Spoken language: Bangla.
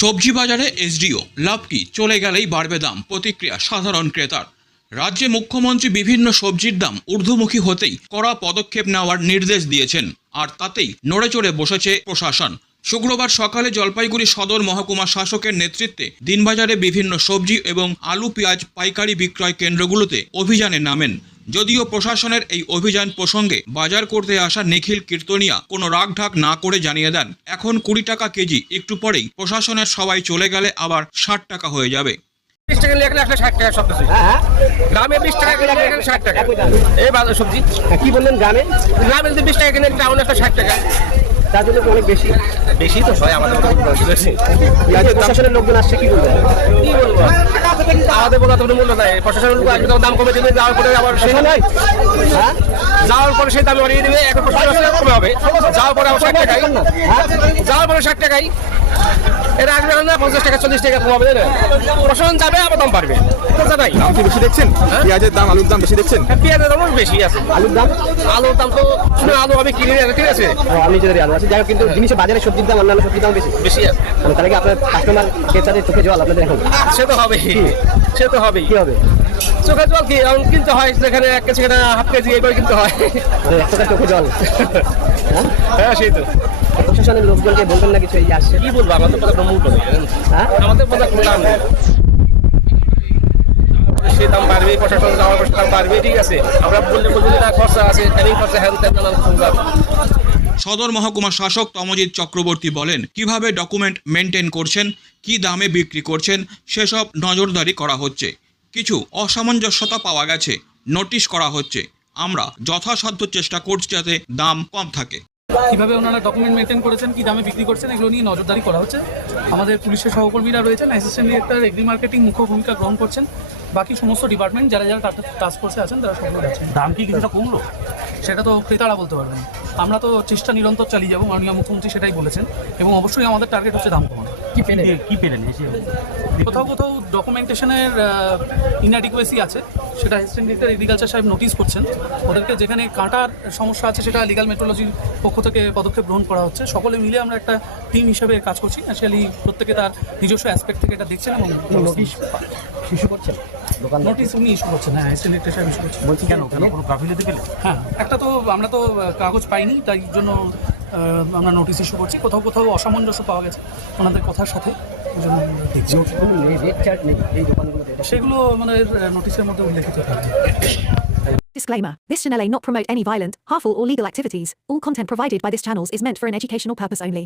সবজি বাজারে এসডিও, লাভ কি? চলে গেলেই বাড়বে দাম, প্রতিক্রিয়া সাধারণ ক্রেতার। রাজ্যে মুখ্যমন্ত্রী বিভিন্ন সবজির দাম ঊর্ধ্বমুখী হতেই কড়া পদক্ষেপ নেওয়ার নির্দেশ দিয়েছেন, আর তাতেই নড়ে চড়ে বসেছে প্রশাসন। শুক্রবার সকালে জলপাইগুড়ি সদর মহকুমা শাসকের নেতৃত্বে দিনবাজারে বিভিন্ন সবজি এবং আলু, পেঁয়াজ, পাইকারি বিক্রয় কেন্দ্রগুলোতে অভিযানে নামেন। যদিও প্রশাসনের এই অভিযান প্রসঙ্গে বাজার করতে আসা নিখিল কীর্তনিয়া কোনো রাগঢাক না করে জানিয়ে দেন এখন কুড়ি টাকা কেজি একটু পরেই প্রশাসনের সবাই চলে গেলে আবার ষাট টাকা হয়ে যাবে। বিশ টাকা লেখলে একটা ষাট টাকা সব গ্রামে বিশ টাকা কিনে এখানে ষাট টাকা। এই বাজার সবজি। কি বললেন গ্রামে? গ্রামে যদি বিশ টাকা কিনে টাউনে একটা ষাট টাকা। তার জন্য অনেক বেশি? বেশি তো হয় আমাদের মতো। প্রশাসনের লোকজন আসছে কি বলবে? কি বলব? আমাদের বলা তো কোনো মূল্য নাই। প্রশাসনের লোক আসবে তখন দাম কমে দেবে যাওয়ার পরে আবার সে নয় হ্যাঁ? যাওয়ার পরে সেই দাম বাড়িয়ে দেবে এখন প্রশাসনের কমে হবে? যাওয়ার পরে আবার ষাট টাকাই। হ্যাঁ? যাওয়ার পরে ষাট টাকাই। এটা আসবে না পঞ্চাশ টাকা চল্লিশ টাকা কমাবে যাবে আবার দাম নাই দাম বেশি দেখছেন? পেঁয়াজের দাম আলুর দাম বেশি দেখছেন? পেঁয়াজের দাম বেশি আছে। আলুর দাম? আলুর দাম তো শুনে আলু আমি কিনে নিয়ে ঠিক আছে? আমি আলু আছে। যাই কিন্তু জিনিসের বাজারে সবজির দাম অন্যান্য সবজির দাম বেশি। বেশি আছে। মানে তাহলে কি আপনার কাস্টমার ক্রেতাদের চোখে জল আপনাদের এখন? সে তো হবেই। সে তো হবেই। কি হবে? চোখে জল কি? এখন কিনতে হয় যেখানে এক কেজি সেখানে হাফ কেজি এবার কিনতে হয়। চোখে জল। হ্যাঁ হ্যাঁ সেই তো। প্রশাসনের লোকজনকে বলবেন না কিছু এই আসছে। কি বলব? আমাদের কথা কোনো মূল্য নেই হ্যাঁ? আমাদের কথা কোনো দাম নেই। সে দাম বাড়বে প্রশাসন যাওয়ার পর দাম বাড়বে ঠিক আছে? আমরা বললে বলব যে খরচা আছে ট্রেনিং খরচা হ্যান ত্যান নানান সদর মহকুমা শাসক তমজিৎ চক্রবর্তী বলেন কীভাবে ডকুমেন্ট মেনটেন করছেন কি দামে বিক্রি করছেন সেসব নজরদারি করা হচ্ছে। কিছু অসামঞ্জস্যতা পাওয়া গেছে। নোটিশ করা হচ্ছে আমরা যথাসাধ্য চেষ্টা করছি যাতে দাম কম থাকে। কীভাবে ওনারা ডকুমেন্ট মেনটেন করেছেন কি দামে বিক্রি করছেন এগুলো নিয়ে নজরদারি করা হচ্ছে। আমাদের পুলিশের সহকর্মীরা রয়েছেন অ্যাসিস্ট্যান্ট ডিরেক্টর এগ্রি মার্কেটিং মুখ্য ভূমিকা গ্রহণ করছেন। বাকি সমস্ত ডিপার্টমেন্ট যারা যারা টাস্ক ফোর্সে আছেন তারা সকলে আছেন। দাম কি কিছুটা কমলো? সেটা তো ক্রেতারা বলতে পারবেন। আমরা তো চেষ্টা নিরন্তর চালিয়ে যাব মাননীয় মুখ্যমন্ত্রী সেটাই বলেছেন। এবং অবশ্যই আমাদের টার্গেট হচ্ছে দাম কমানো কি পেলেন? কি পেলেন? কোথাও কোথাও ডকুমেন্টেশনের ইনঅ্যাডিকুয়েসি আছে। সেটা অ্যাসিস্ট্যান্ট ডিরেক্টর এগ্রিকালচার সাহেব নোটিস করছেন। ওদেরকে যেখানে কাঁটার সমস্যা আছে সেটা লিগাল মেট্রোলজির পক্ষ থেকে পদক্ষেপ গ্রহণ করা হচ্ছে। সকলে মিলে আমরা একটা টিম হিসেবে কাজ করছি। ন্যাচারালি প্রত্যেকে তার নিজস্ব অ্যাসপেক্ট থেকে এটা দেখছেন এবং নোটিশ শিশু করছেন? নোটিস উনি ইস্যু করছেন হ্যাঁ অ্যাসিস্ট্যান্ট ডিরেক্টর সাহেব ইস্যু করছেন। বলছি কেন? কেন কোনো গাফিলতি পেলেন হ্যাঁ একটা তো আমরা তো কাগজ পাইনি তাই জন্য আমরা নোটিস ইস্যু করছি কোথাও কোথাও অসামঞ্জস্য পাওয়া গেছে ওনাদের কথার সাথে সেগুলো আমাদের নোটিশের মধ্যে উল্লেখিত থাকবে Disclaimer This channel may not promote any violent, harmful, or legal activities. All content provided by this channel is meant for an educational purpose only.